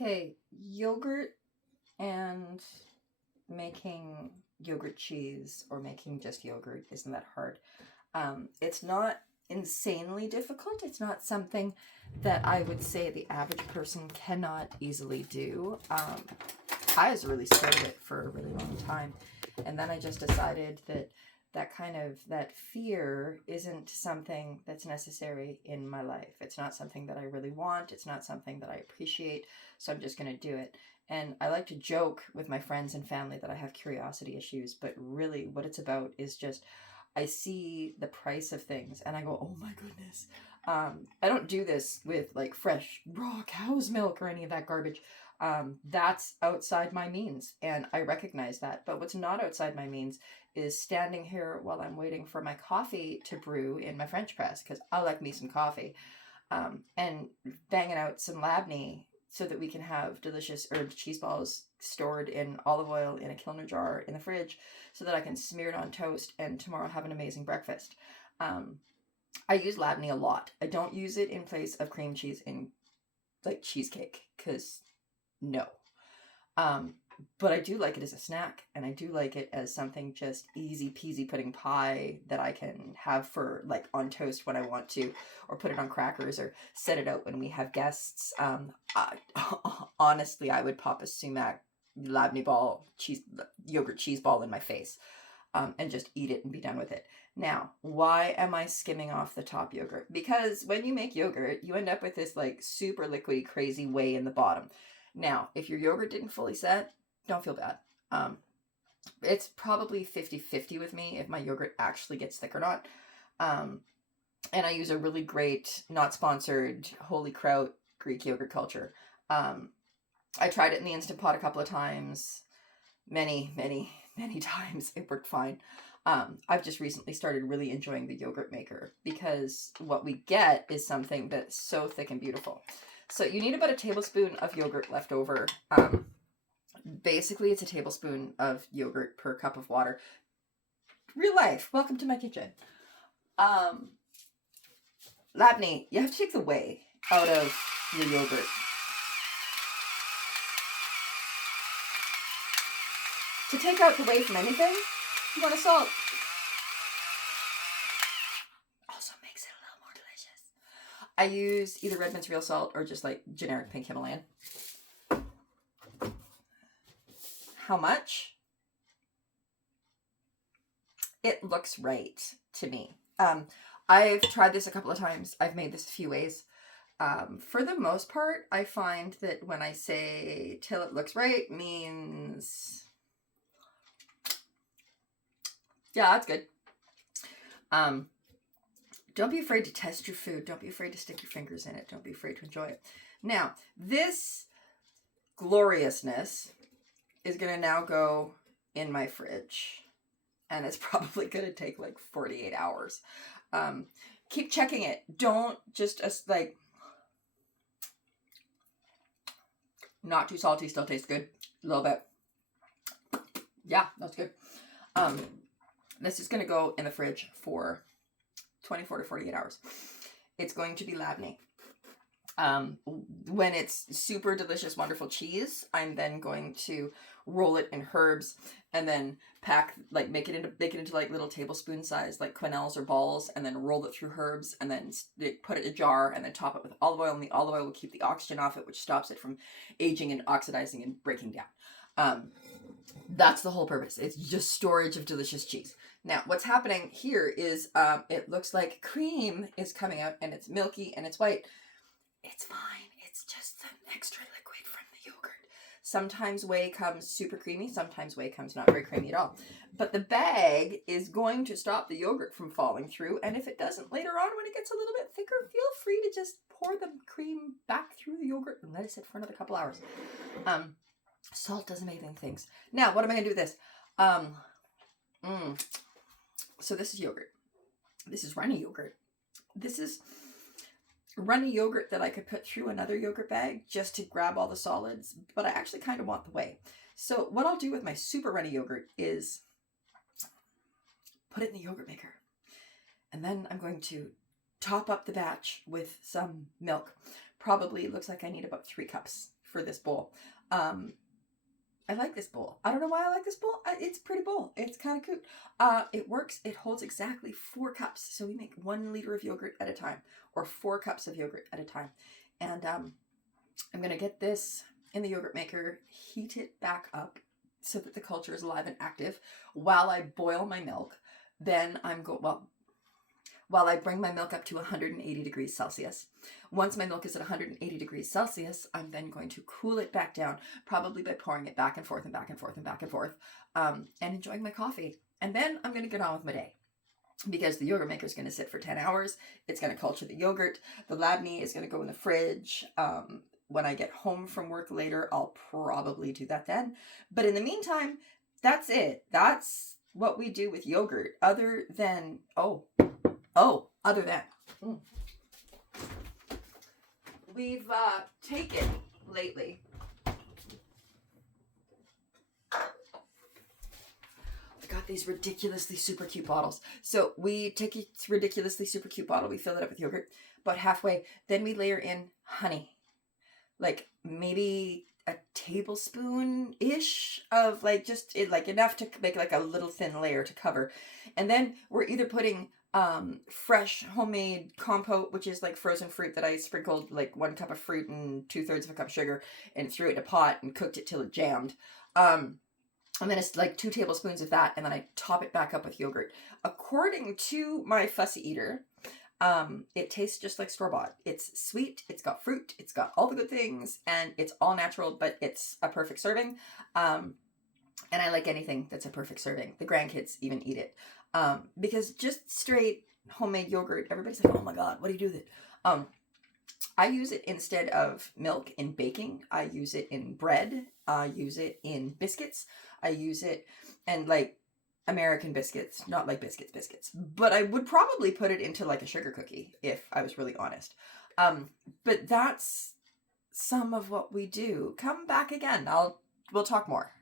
Okay, yogurt and making yogurt cheese or making just yogurt isn't that hard. It's not insanely difficult. It's not something that I would say the average person cannot easily do. I was really scared of it for a really long time, and then I just decided that that fear isn't something that's necessary in my life. It's not something that I really want. It's not something that I appreciate. So I'm just going to do it. And I like to joke with my friends and family that I have curiosity issues, but really what it's about is just I see the price of things and I go, oh my goodness. I don't do this with like fresh raw cow's milk or any of that garbage. That's outside my means, and I recognize that. But what's not outside my means is standing here while I'm waiting for my coffee to brew in my French press, because I like me some coffee, and banging out some labneh so that we can have delicious herb cheese balls stored in olive oil in a Kilner jar in the fridge so that I can smear it on toast and tomorrow have an amazing breakfast. I use labneh a lot. I don't use it in place of cream cheese in like cheesecake because no. Um, but I do like it as a snack, and I do like it as something just easy peasy pudding pie that I can have for like on toast when I want to, or put it on crackers, or set it out when we have guests. Honestly, I would pop a sumac labneh ball cheese yogurt cheese ball in my face, and just eat it and be done with it. Now, why am I skimming off the top yogurt? Because when you make yogurt, you end up with this like super liquidy, crazy whey in the bottom. Now, if your yogurt didn't fully set, don't feel bad. It's probably 50-50 with me if my yogurt actually gets thick or not. And I use a really great, not sponsored, Holy Kraut Greek yogurt culture. I tried it in the Instant Pot a couple of times. Many times. It worked fine. I've just recently started really enjoying the yogurt maker because what we get is something that's so thick and beautiful. So you need about a tablespoon of yogurt left over. Basically, it's a tablespoon of yogurt per cup of water. Real life. Welcome to my kitchen. Labneh, you have to take the whey out of your yogurt. To take out the whey from anything, you want a salt. Also makes it a little more delicious. I use either Redmond's real salt or just like generic pink Himalayan. How much? It looks right to me. I've tried this a couple of times. I've made this a few ways. For the most part, I find that when I say till it looks right means, yeah, that's good. Don't be afraid to test your food. Don't be afraid to stick your fingers in it. Don't be afraid to enjoy it. Now, this gloriousness is going to now go in my fridge. And it's probably going to take like 48 hours. Keep checking it. Don't just like, not too salty, still tastes good. A little bit. Yeah, that's good. This is going to go in the fridge for 24 to 48 hours. It's going to be labneh. When it's super delicious, wonderful cheese, I'm then going to roll it in herbs and then make it into like little tablespoon size, like quenelles or balls, and then roll it through herbs and then put it in a jar and then top it with olive oil, and the olive oil will keep the oxygen off it, which stops it from aging and oxidizing and breaking down. That's the whole purpose. It's just storage of delicious cheese. Now, what's happening here is it looks like cream is coming out, and it's milky and it's white. It's fine. It's just some extra liquid from the yogurt. Sometimes whey comes super creamy. Sometimes whey comes not very creamy at all. But the bag is going to stop the yogurt from falling through. And if it doesn't later on, when it gets a little bit thicker, feel free to just pour the cream back through the yogurt and let it sit for another couple hours. Salt does amazing things. Now, what am I going to do with this? So this is yogurt. This is runny yogurt. This is runny yogurt that I could put through another yogurt bag just to grab all the solids, but I actually kind of want the whey. So what I'll do with my super runny yogurt is put it in the yogurt maker. And then I'm going to top up the batch with some milk. Probably looks like I need about 3 cups for this bowl. I like this bowl. I don't know why I like this bowl. It's a pretty bowl. It's kind of cute. It works. It holds exactly 4 cups. So we make 1 liter of yogurt at a time, or 4 cups of yogurt at a time. And I'm going to get this in the yogurt maker, heat it back up so that the culture is alive and active while I boil my milk. Then while I bring my milk up to 180 degrees Celsius. Once my milk is at 180 degrees Celsius, I'm then going to cool it back down, probably by pouring it back and forth and back and forth and back and forth, and enjoying my coffee. And then I'm going to get on with my day, because the yogurt maker is going to sit for 10 hours. It's going to culture the yogurt. The labneh is going to go in the fridge. When I get home from work later, I'll probably do that then. But in the meantime, that's it. That's what we do with yogurt, other than, we've taken lately, we got these ridiculously super cute bottles. So we take a ridiculously super cute bottle, we fill it up with yogurt, about halfway, then we layer in honey, like maybe a tablespoon-ish of just enough to make like a little thin layer to cover. And then we're either putting fresh homemade compote, which is like frozen fruit that I sprinkled like 1 cup of fruit and 2/3 of a cup of sugar and threw it in a pot and cooked it till it jammed. And then it's like 2 tablespoons of that, and then I top it back up with yogurt. According to my fussy eater, it tastes just like store-bought. It's sweet, it's got fruit, it's got all the good things, and it's all natural, but it's a perfect serving. And I like anything that's a perfect serving. The grandkids even eat it. Because just straight homemade yogurt, everybody's like, oh my God, what do you do with it? I use it instead of milk in baking. I use it in bread. I use it in biscuits. I use it in like American biscuits, not like biscuits. But I would probably put it into like a sugar cookie if I was really honest. But that's some of what we do. Come back again. We'll talk more.